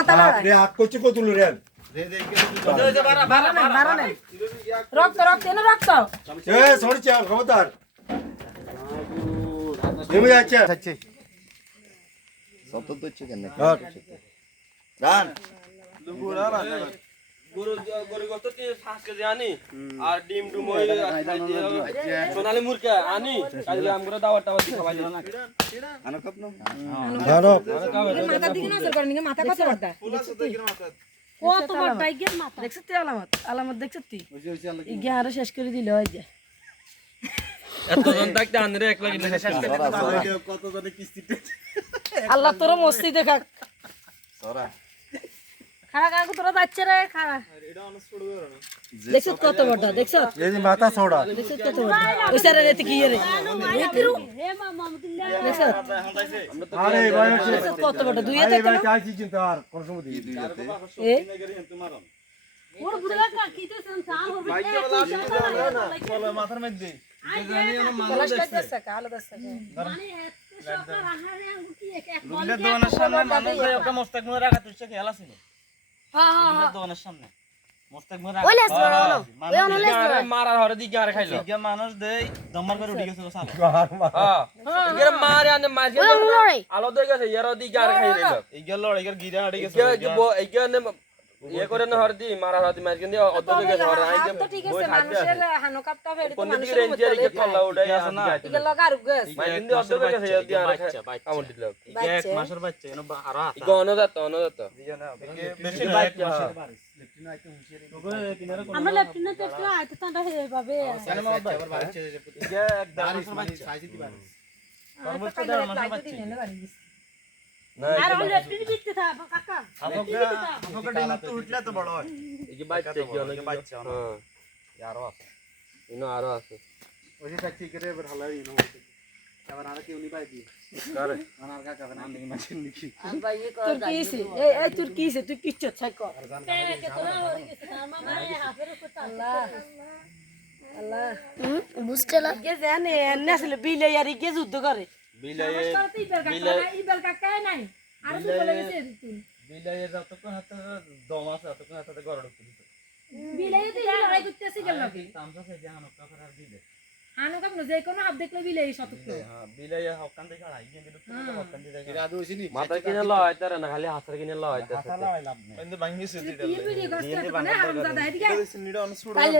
মাথা লাগায় রে হাত করছে কত রে বাড়া নাই রক্ত এনে রক্ত এ সরছে খবরদার নেমে যাচ্ছে যাচ্ছে সব তো হচ্ছে কেন রান গরু গোস্ত 5 কেজি আনি আর ডিম ডুম ওই সোনালী মুরগি আনি কালকে আমগুলো দাওয়াত দি খাওয়াই দিলাম আনো কাপ না মাথা দিকে নজর করেন কি মাথা কত বড় কত বড় টাইগার মাথা দেখছিস তুই আলামত দেখছিস তুই এই গিয়ারে শেষ করে দিল ওই যে এতজন থাকতে আনরে এক লাগি কত জনে কিস্তিতে আল্লাহ তোর মস্তি দেখা সরা খাড়া কাকু তোরা যাচ্ছে রে খাড়া এটা অনস পড়বে না দেখছিস কত বড় দেখছিস এই যে মাথা ছোড়া দেখছিস কত বড় ওই সারে রেতে কি রে হে মামা মুদিল্লা দেখছিস আরে ভাই দেখছিস কত বড় দুই আরে হাতে ভাই চাইছি চিন্তা আর কোন সময় দিই দুই হাতে এ ওর বুড়া কা কি তো সংসার হবে বলে মাথার মধ্যে জানি না মানুষ দেখছে কালো দেখছে মানে সরকার আহারে আঙ্গু কি এক রুলের দোকানের সামনে মানুষ ভাই ওকে মোস্তাক মুরে রাখা তুই খেয়াল আছে না হ্যাঁ রুলের দোকানের সামনে মোস্তাক মুরে রাখা ওইলেস বড় ওই অনলেস বড় মারার হরে দি গারে খাইলো দিকে মানুষ দেই দমবার করে উঠে গেছিল সালা হ্যাঁ এর মারে আনে মাঝে আলো দে গেছে এর দি গারে খাই দিল এই গেল লড়াইয়ের গিরা আড়ে গেছে এইখানে ইয়ে করে না হরদি মারা হরদি মার কিন্তু অত দে গেছে হরে আইকে তো ঠিক আছে মানুষের হানো কাপটা ফেড়ি তো কোন দিকে মানুষের রেঞ্জার ইকে তল্লা উড়াই আছে না ইকে লাগার গেস মার কিন্তু অত দে গেছে দি আর কামড় দিল এক মাসের বাচ্চা এনো আরো আছে ইকে অনজাত বেশি বাইক মাসের আমরা লেফটেন্যান্ট তো আইতে তান্ডা হে ভাবে ইকে এক দাঁড়ানোর বাচ্চা সর্বোচ্চ দেড় মাসের বাচ্চা আর ওই লেফটেন্যান্ট দিতে থা কাকা আমাকে ডিম তো উঠলে তো বড় হয় ইকে বাচ্চা কি অনেক বাচ্চা হ্যাঁ আরো আছে ইনো আরো আছে ওই যে চাচি করে এবার হালাই ইনো আবার আর কেউ নি পাই দি করে আমার কাকা নাম দেখি মাছের নিকি তোর কি হইছে এই তোর কি হইছে তুই কিচ্ছু ছাই কর কে তোরা হরি গেছে মামা হাফের উপর আল্লাহ আল্লাহ বুঝছলা কে জানে নেসলে বিলে ইয়ারি কে যুদ্ধ করে ইবেল কাকা নাই আর তুই বলে গেছে তুই বিলাই যতক্ষণ হাতে দম আছে ততক্ষণ হাতে গড় ঢুকতে বিলে তুই লড়াই করতেছিস কেন নাকি তামসা সে জানো কাকার আর দিলে হানো কাপ ন যে কোনো হাত দেখলে বিলে শতক হ্যাঁ বিলাই হকান দেখে আড়াই গিয়ে কিন্তু হকান দিয়ে এরা আদৌ হইছিনি মাথা কিনে লয় তারে না খালি হাতের কিনে লয় মাথা লাগাই লাভ নেই কিন্তু ভাঙিছে তুই ভিডিও করছিস না হারামজাদা এদিকে নিডা অনসুড় কাল